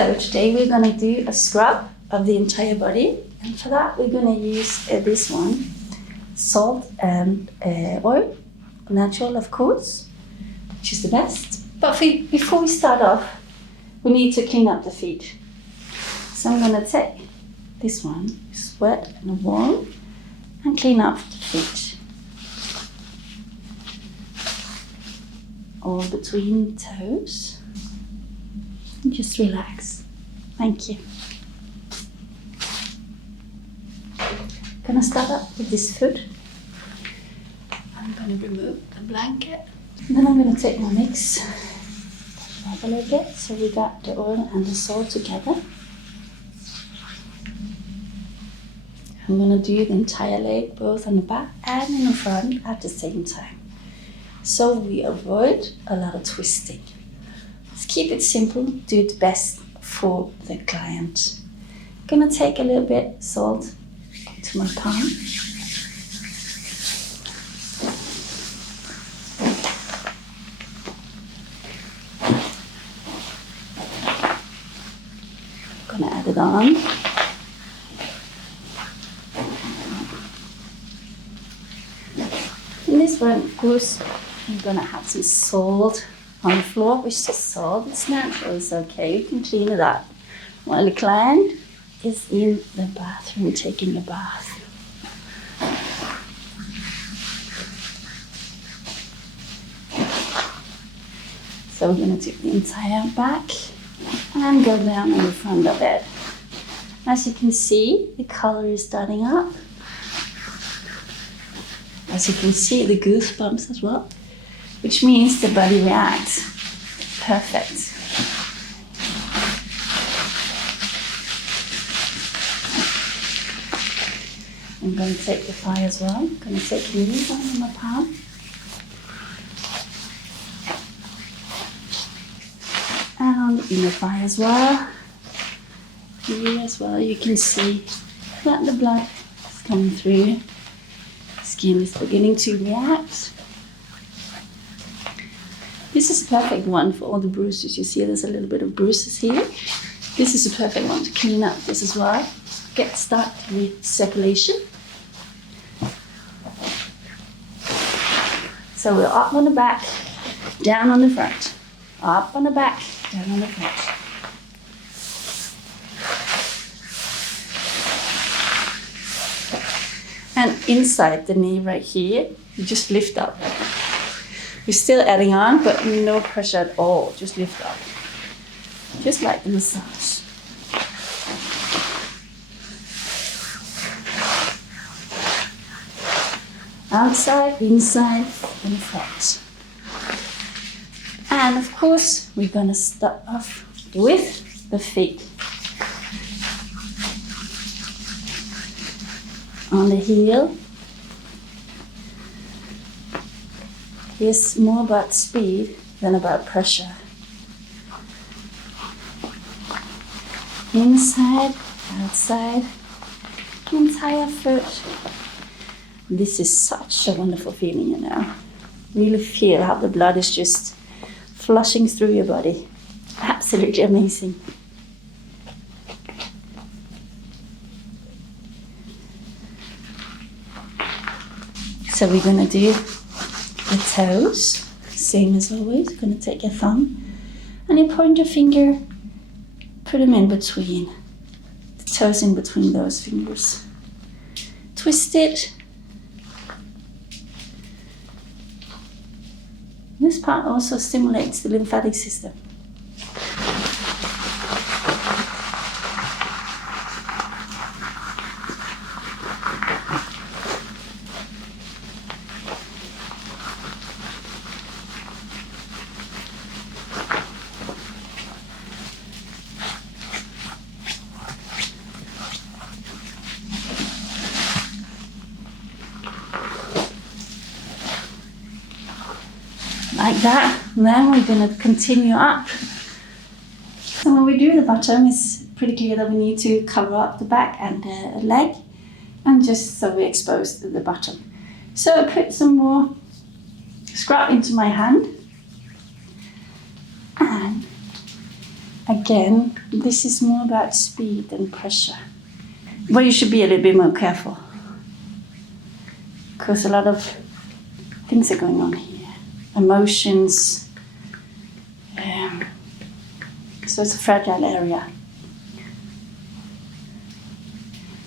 So today we're going to do a scrub of the entire body, and for that we're going to use this one, salt and oil, natural of course, which is the best. But before we start off, we need to clean up the feet. So I'm going to take this one, it's wet and warm, and clean up the feet. All between the toes. And just relax. Thank you. Gonna start up with this foot. I'm gonna remove the blanket. And then I'm gonna take my mix, touch it up a little bit, so we got the oil and the salt together. I'm gonna do the entire leg, both on the back and in the front at the same time, so we avoid a lot of twisting. Let's keep it simple, do it best for the client. I'm gonna take a little bit salt to my palm. I'm gonna add it on. And this one, of course, I'm gonna have some salt on the floor, which is salt, it's natural, it's okay, you can clean it up. While the client is in the bathroom taking a bath. So we're gonna take the entire back and go down on the front of it. As you can see, the color is starting up. As you can see, the goosebumps as well, which means the body reacts. Perfect. I'm going to take the thigh as well. I'm going to take the knee down in my palm. And on the inner thigh as well. Here as well, you can see that the blood is coming through. Skin is beginning to react. This is a perfect one for all the bruises. You see there's a little bit of bruises here. This is a perfect one to clean up this as well. Get started with circulation. So we're up on the back, down on the front. Up on the back, down on the front. And inside the knee right here, you just lift up. You're still adding on, but no pressure at all. Just lift up. Just like the massage. Outside, inside, and front. And of course, we're gonna start off with the feet. On the heel. It's more about speed than about pressure. Inside, outside, entire foot. This is such a wonderful feeling, you know. Really feel how the blood is just flushing through your body. Absolutely amazing. So we're gonna do the toes, same as always. You're gonna take your thumb and your pointer finger, put them in between, the toes in between those fingers. Twist it. This part also stimulates the lymphatic system. Like that, and then we're going to continue up. So when we do the bottom, it's pretty clear that we need to cover up the back and the leg, and just so we expose the bottom. So I put some more scrub into my hand, and again, this is more about speed than pressure. But you should be a little bit more careful because a lot of things are going on here. Emotions. So it's a fragile area.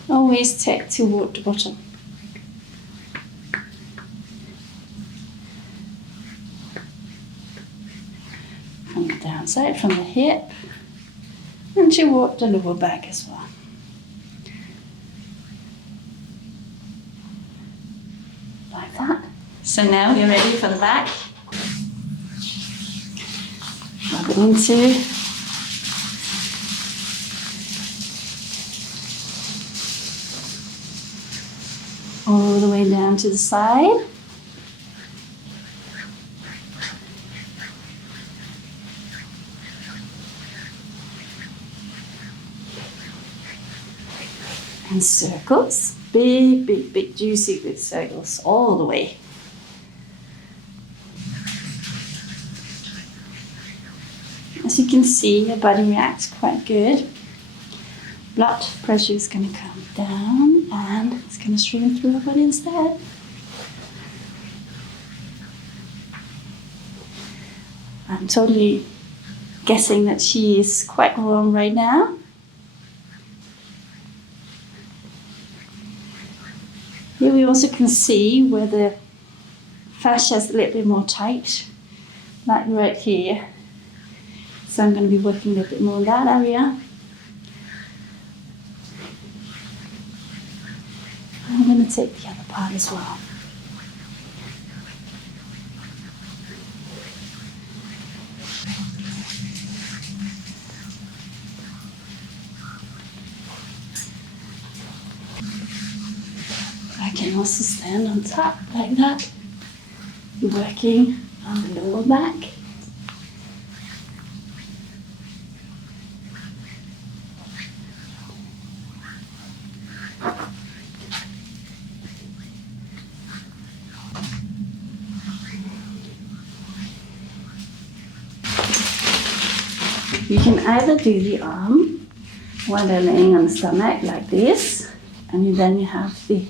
Always take toward the bottom. From the downside, from the hip, and toward the lower back as well. Like that. So now we're ready for the back. Rub it into. All the way down to the side. And circles, big, big, big, juicy, good circles all the way. As you can see, your body reacts quite good. Blood pressure is going to come down and it's going to stream through her body instead. I'm totally guessing that she is quite warm right now. Here we also can see where the fascia is a little bit more tight, like right here. So I'm going to be working a little bit more in that area. I'm going to take the other part as well. I can also stand on top like that, working on the lower back. You can either do the arm while they're laying on the stomach like this, and then you have the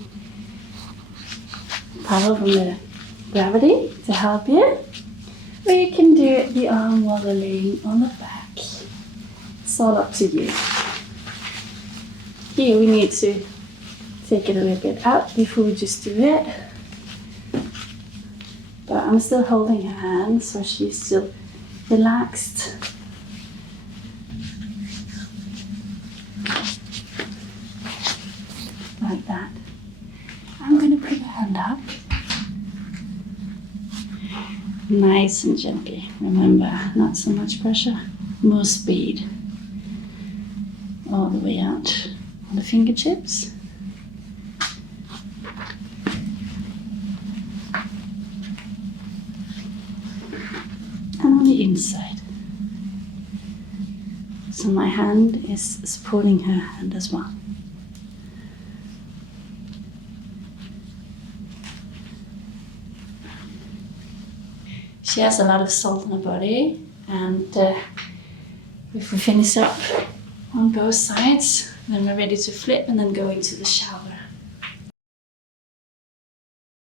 power from the gravity to help you. Or you can do the arm while they're laying on the back. It's all up to you. Here we need to take it a little bit out before we just do it. But I'm still holding her hand so she's still relaxed. Like that. I'm going to put her hand up. Nice and gently. Remember, not so much pressure, more speed. All the way out on the fingertips. And on the inside. So my hand is supporting her hand as well. She has a lot of salt in her body, and if we finish up on both sides, then we're ready to flip and then go into the shower.